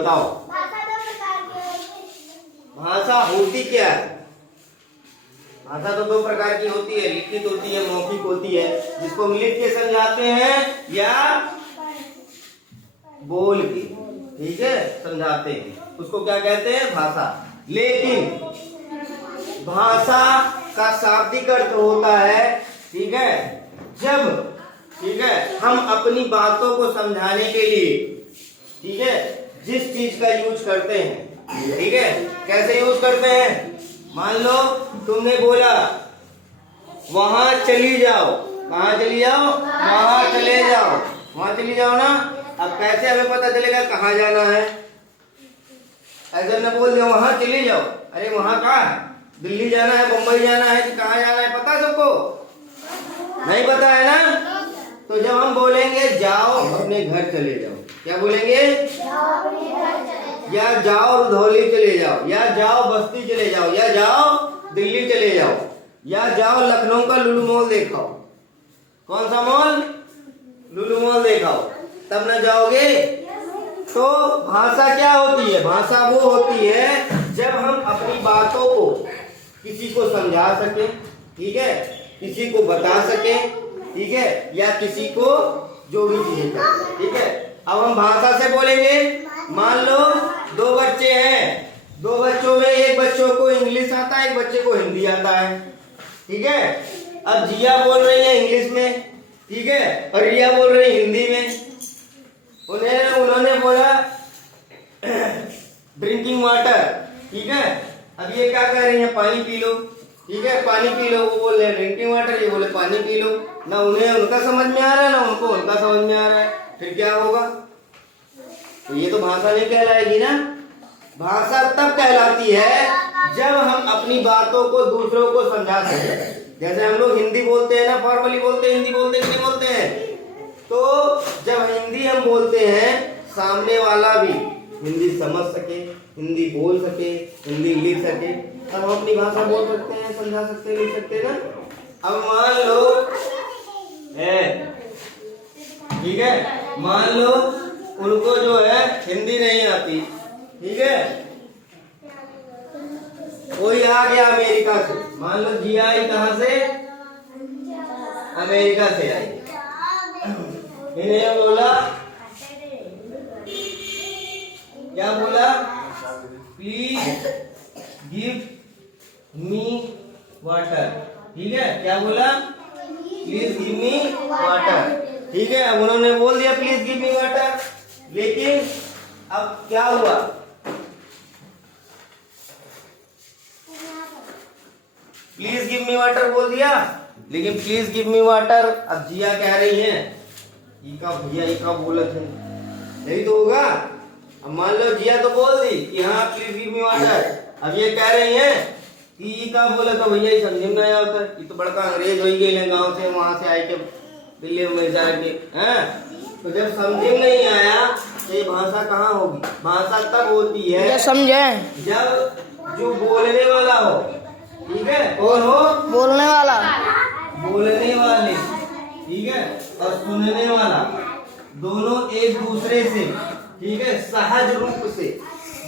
बताओ। भाषा होती क्या है? भाषा तो दो प्रकार की होती है, लिखित होती है, मौखिक होती है, जिसको लिख के समझाते हैं या बोल के, ठीक है, समझाते हैं, उसको क्या कहते हैं? भाषा। लेकिन भाषा का शाब्दिक अर्थ होता है, ठीक है, जब, ठीक है, हम अपनी बातों को समझाने के लिए, ठीक है, जिस चीज का यूज करते हैं, ठीक है, कैसे यूज करते हैं? मान लो तुमने बोला वहां चली जाओ, कहाँ चली जाओ? वहां चले जाओ, वहां चली जाओ ना। अब कैसे हमें पता चलेगा कहाँ जाना है? ऐसे ने बोल दिया वहां चली जाओ, अरे वहां कहाँ है? दिल्ली जाना है, मुंबई जाना है कि कहाँ जाना है? पता है सबको? नहीं पता है ना? तो जब हम बोलेंगे जाओ अपने घर चले जाओ, क्या बोलेंगे? या जाओ रुधौली चले जाओ, या जाओ बस्ती चले जाओ, या जाओ दिल्ली चले जाओ, या जाओ लखनऊ का लुलु मॉल देखाओ। कौन सा मॉल? लुलु मॉल देखाओ, तब ना जाओगे। तो भाषा क्या होती है? भाषा वो होती है जब हम अपनी बातों को किसी को समझा सके, ठीक है, किसी को बता सके, ठीक है, या किसी को जो भी चीजें चाहिए, ठीक है। अब हम भाषा से बोलेंगे। मान लो दो बच्चे हैं, दो बच्चों में एक बच्चों को इंग्लिश आता है, एक बच्चे को हिंदी आता है, ठीक है। अब जिया बोल रही है इंग्लिश में, ठीक है, और रिया बोल रही है हिंदी में। उन्होंने बोला ड्रिंकिंग वाटर, ठीक है। अब ये क्या कह रही है? पानी पी लो, ठीक है, पानी पी लो। वो बोल रहे ड्रिंकिंग वाटर, ये बोले पानी पी लो। ना उन्हें उनका समझ में आ रहा है, ना उनको उनका समझ में आ रहा है, फिर क्या होगा? तो ये तो भाषा नहीं कहलाएगी ना। भाषा तब कहलाती है जब हम अपनी बातों को दूसरों को समझा सकें। जैसे हम लोग हिंदी बोलते हैं ना, फॉर्मली बोलते हैं, हिंदी बोलते हैं कि नहीं बोलते हैं? तो जब हिंदी हम बोलते हैं, सामने वाला भी हिंदी समझ सके, हिंदी बोल सके, हिंदी लिख सके, तब हम अपनी भाषा बोल सकते हैं, समझा सकते हैं, लिख सकते हैं ना। अब मान लो ठीक है, मान लो उनको जो है हिंदी नहीं आती, ठीक है, कोई आ गया अमेरिका से। मान लो जिया आई कहाँ से? अमेरिका से आई। इन्हें बोला, क्या बोला? प्लीज गिव मी वाटर, ठीक है, क्या बोला? प्लीज गिव मी वाटर, ठीक है। अब उन्होंने बोल दिया प्लीज गिव मी वाटर, लेकिन अब क्या हुआ? प्लीज गिव मी वाटर बोल दिया, लेकिन प्लीज गिव मी वाटर अब जिया कह रही है, इका भैया इका बोलत है, यही तो होगा। अब मान लो जिया तो बोल दी कि हाँ प्लीज गिव मी वाटर, अब ये कह रही है कि इका बोला तो भैया ही समझ में आया होता। ये तो बड़का अंग्रेज हो ही गए गाँव से, वहां से आए के दिल्ली में जाके, हैं? तो जब समझ में नहीं आया तो ये भाषा कहाँ होगी? भाषा तब होती है समझे जब जो बोलने वाला हो, ठीक है, कौन हो? बोलने वाला, बोलने वाले, ठीक है, और सुनने वाला, दोनों एक दूसरे से, ठीक है, सहज रूप से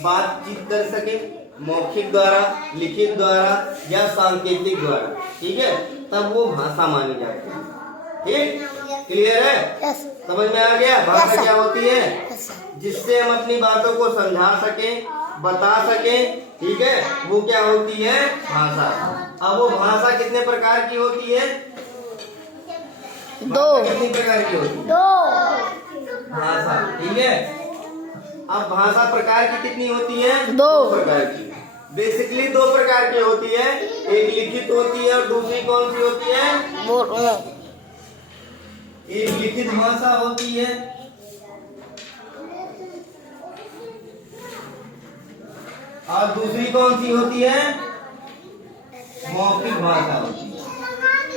बातचीत कर सके, मौखिक द्वारा, लिखित द्वारा या सांकेतिक द्वारा, ठीक है, तब वो भाषा मानी जाती है। ठीक, क्लियर है? समझ में आ गया? भाषा क्या होती है? जिससे हम अपनी बातों को समझा सके, बता सके, ठीक है, वो क्या होती है? भाषा। अब वो भाषा कितने प्रकार की होती है? दो। कितनी प्रकार की होती है? दो भाषा, ठीक है। अब भाषा प्रकार की कितनी होती है? दो प्रकार की। बेसिकली दो प्रकार की होती है, एक लिखित होती है और दूसरी कौन सी होती है? एक लिखित भाषा होती है और दूसरी कौन सी होती है? मौखिक भाषा होती है।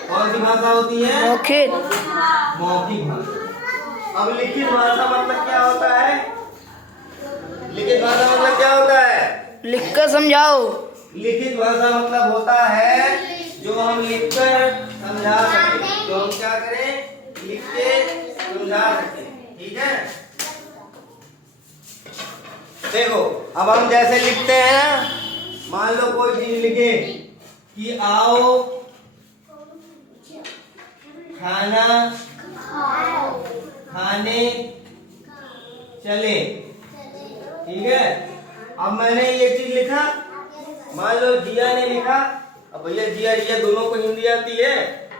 कौन सी भाषा होती है? मौखिक। मौखिक भाषा। अब लिखित भाषा मतलब क्या होता है? लिखित भाषा मतलब क्या होता है? लिख कर समझाओ। लिखित भाषा मतलब होता है जो हम लिखकर समझा सके, जो हम क्या करें? लिख के समझा सके, ठीक है। देखो अब हम जैसे लिखते हैं ना, मान लो कोई चीज लिखे कि आओ खाना खाने चले, ठीक है। अब मैंने ये चीज लिखा, मान लो जिया ने लिखा, अब भैया जिया रिया दोनों को हिंदी आती है,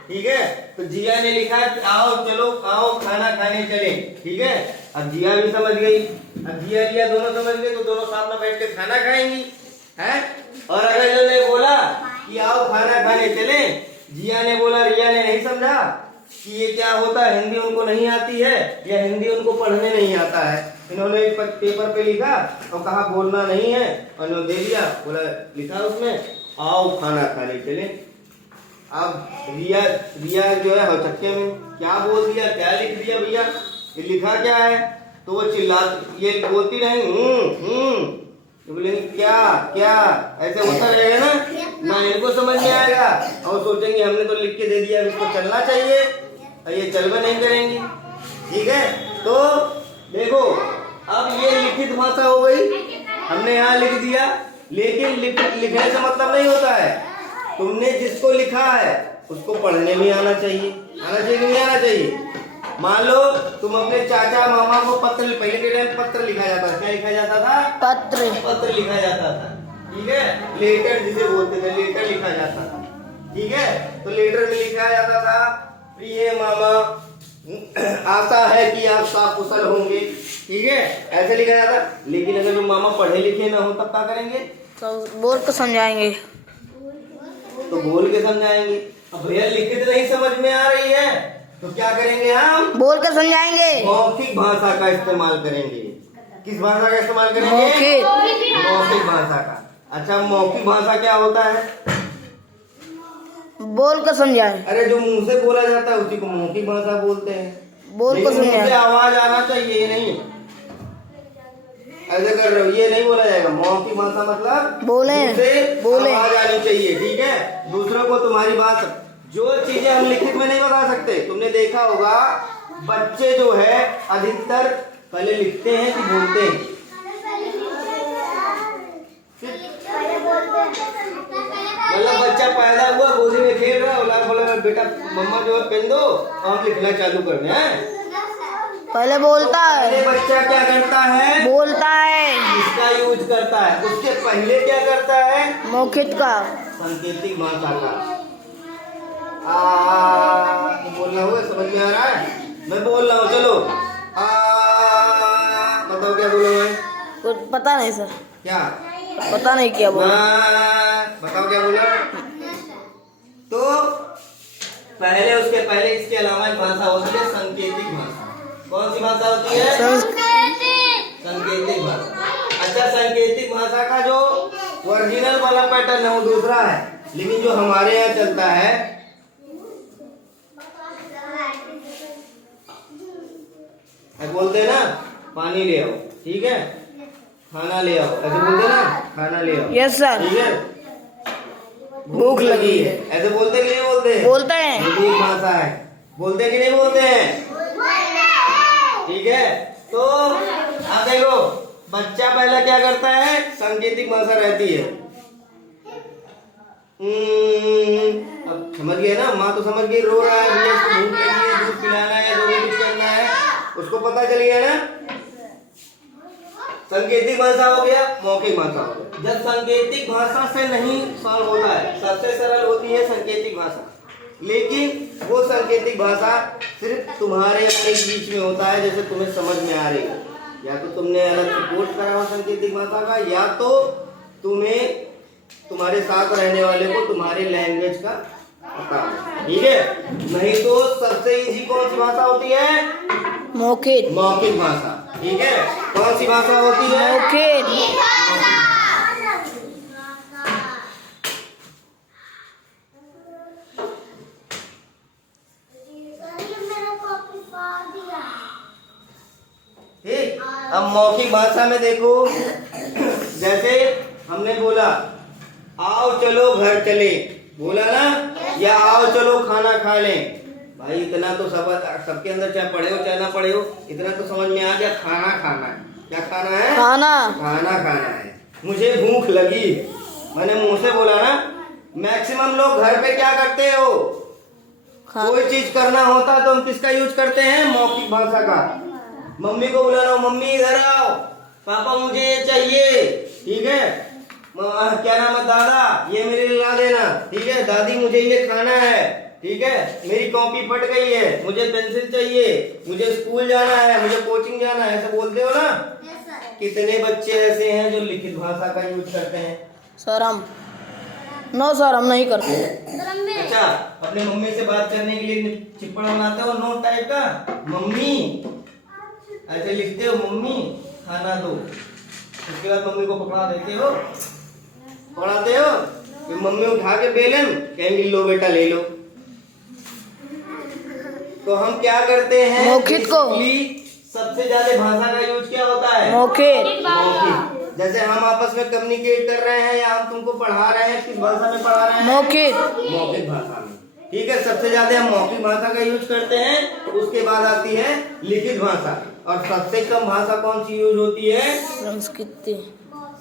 ठीक है। तो जिया ने लिखा कि आओ चलो आओ खाना खाने चले, ठीक है। अब जिया भी समझ गई, अब जिया रिया दोनों समझ गए तो दोनों साथ में बैठ के खाना खाएंगी, हैं। और अगर जो ने बोला कि आओ खाना खाने चले, जिया ने बोला रिया ने नहीं समझा कि ये क्या होता है, हिंदी उनको नहीं आती है या हिंदी उनको पढ़ने नहीं आता है, इन्होंने पेपर पे लिखा और कहा बोलना नहीं है और इन्होंने दे दिया, बोला लिखा उसमें आओ खाना खाने चले। अब रिया रिया जो है हौचक्के में क्या बोल दिया, क्या लिख दिया भैया, ये लिखा क्या है, तो वो चिल्ला ये बोलती रहेंगी तो बोलेंगे क्या क्या, ऐसे होता रहेगा ना इनको समझ में आएगा और सोचेंगे हमने तो लिख के दे दिया, इसको चलना चाहिए और ये चलवा नहीं करेंगी, ठीक है। तो देखो अब ये लिखित भाषा हो गई, हमने यहाँ लिख दिया, लेकिन लिखने से मतलब नहीं होता है, तुमने जिसको लिखा है उसको पढ़ने भी आना चाहिए, आना चाहिए कि नहीं आना चाहिए। मान लो तुम अपने चाचा मामा को पत्र, पहले के टाइम पत्र लिखा जाता था, क्या लिखा जाता था, पत्र लिखा जाता था, ठीक है। लेटर जिसे बोलते थे, लेटर लिखा जाता था, ठीक है। तो लेटर में लिखा जाता था प्रिय मामा आशा है कि आप कुशल होंगे, ठीक है, ऐसे लिखा जाता। लेकिन अगर जो मामा पढ़े लिखे ना हो तब क्या करेंगे, तो बोल के समझाएंगे, तो बोल के समझाएंगे। अब भैया लिखित नहीं समझ में आ रही है तो क्या करेंगे, हम बोल कर समझाएंगे, मौखिक भाषा का इस्तेमाल करेंगे। किस भाषा का इस्तेमाल करेंगे, मौखिक भाषा का। अच्छा मौखिक भाषा क्या होता है, बोल कर समझाए, अरे जो मुंह से बोला जाता है उसी को मौखिक भाषा बोलते हैं, बोल कर लेकिन मुंह से समझाए, आवाज आना चाहिए, ये नहीं ऐसे कर रहे हो, ये नहीं बोला जाएगा। मौखिक भाषा मतलब बोले बोले आवाज आनी चाहिए, ठीक है। दूसरों को तुम्हारी बात, जो चीजें हम लिखित में नहीं बता सकते, तुमने देखा होगा बच्चे जो है अधिकतर पहले लिखते हैं कि बोलते हैं, मतलब बच्चा पैदा हुआ गोदी में खेल रहा है, बोला बेटा मम्मा जो है पेन दो और हम लिखना चालू कर दें, हैं। पहले बोलता है, पहले बच्चा क्या करता है, बोलता है, इसका यूज करता है, उसके पहले क्या करता है, मौखिक का, सांकेतिक भाषा का। बोलना हुआ, समझ में आ रहा है, मैं बोल रहा हूँ, चलो बताओ क्या बोलो मैं, कुछ पता नहीं सर, क्या पता नहीं क्या बोला, बताओ क्या बोला। तो पहले उसके पहले इसके अलावा एक भाषा होती है सांकेतिक भाषा। कौन सी भाषा होती है, सांकेतिक भाषा। अच्छा सांकेतिक भाषा का जो ओरिजिनल वाला पैटर्न है वो दूसरा है, लेकिन जो हमारे यहाँ चलता है बोलते हैं ना पानी ले आओ, ठीक है, खाना ले आओ, ऐसे बोलते ना खाना ले आओ, यस सर, ठीक है। भूख लगी है, ऐसे बोलते कि नहीं बोलते, बोलते हैं, ये एक भाषा है, बोलते कि नहीं बोलते हैं, ठीक है। तो आप देखो बच्चा पहला क्या करता है, सांकेतिक भाषा रहती है, अब समझ गए ना, माँ तो समझ गई, रो रहा है भैया इसको भूख लगी है, दूध पिलाना है, जो भी कुछ करना है उसको पता चल गया ना। सांकेतिक भाषा हो गया, मौखिक भाषा हो गया। जब सांकेतिक भाषा से नहीं सॉल्व होता है, सबसे सरल होती है सांकेतिक भाषा, लेकिन वो सांकेतिक भाषा सिर्फ तुम्हारे अपने बीच में होता है, जैसे तुम्हें समझ में आ रही है, या तो तुमने अलग से कोर्स करा हो सांकेतिक भाषा का, या तो तुम्हें तुम्हारे साथ रहने वाले को तुम्हारे लैंग्वेज का पता, ठीक है। नहीं तो सबसे इजी कौन सी भाषा होती है, मौखिक, मौखिक भाषा, ठीक है। कौन सी भाषा होती है, मौखिक। ठीक। अब मौखिक भाषा में देखो, जैसे हमने बोला आओ चलो घर चले, बोला ना, या आओ चलो खाना खा लें, भाई इतना तो सबके अंदर चाहे पढ़े हो चाहे ना पढ़े हो, इतना तो समझ में आ गया, खाना खाना है, क्या खाना है? खाना। खाना खाना है। मुझे भूख लगी, मैंने मुंह से बोला ना। मैक्सिमम लोग घर पे क्या करते हो, कोई चीज करना होता तो हम किसका यूज करते हैं? मौखिक भाषा का। मम्मी को बुला लो, मम्मी इधर आओ, पापा मुझे ये चाहिए, ठीक है? क्या नाम है? दादा ये मेरे लिए ला देना, ठीक है? दादी मुझे ये खाना है, ठीक है? मेरी कॉपी फट गई है, मुझे पेंसिल चाहिए, मुझे स्कूल जाना है, मुझे कोचिंग जाना है, ऐसा बोलते हो ना? कितने बच्चे ऐसे हैं जो लिखित भाषा का यूज करते हैं? सर हम नो सर हम नहीं करते। अच्छा, अपने मम्मी से बात करने के लिए चिप्पड़ बनाते हो नोट टाइप का, मम्मी ऐसे लिखते हो, मम्मी खाना दो। उसके बाद मम्मी को पकड़ा देते हो, पकड़ाते हो कि मम्मी उठा के बेलन कहेंगी लो बेटा ले लो। तो हम क्या करते हैं? मौखिक को। सबसे ज्यादा भाषा का यूज क्या होता है? मौखिक। मौखिक। जैसे हम आपस में कम्युनिकेट कर रहे हैं या हम तुमको पढ़ा रहे हैं, किस भाषा में पढ़ा रहे हैं? मौखिक। मौखिक भाषा में, ठीक है? सबसे ज्यादा हम मौखिक भाषा का यूज करते हैं। उसके बाद आती है लिखित भाषा, और सबसे कम भाषा कौन सी यूज होती है? संस्कृति।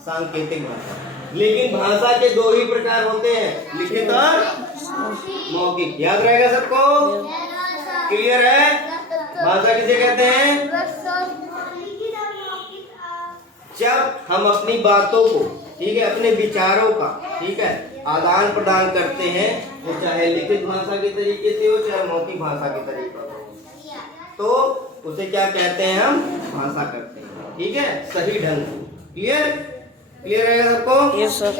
सांकेतिक भाषा। लेकिन भाषा के दो ही प्रकार होते हैं, लिखित और मौखिक। याद रहेगा सबको? क्लियर है? भाषा किसे कहते हैं? जब हम अपनी बातों को, ठीक है, अपने विचारों का, ठीक है, आदान प्रदान करते हैं, वो चाहे लिखित भाषा के तरीके से हो चाहे मौखिक भाषा के तरीके से हो, तो उसे क्या कहते हैं? हम भाषा करते हैं, ठीक है, सही ढंग से। क्लियर? क्लियर रहेगा सबको? Yes sir.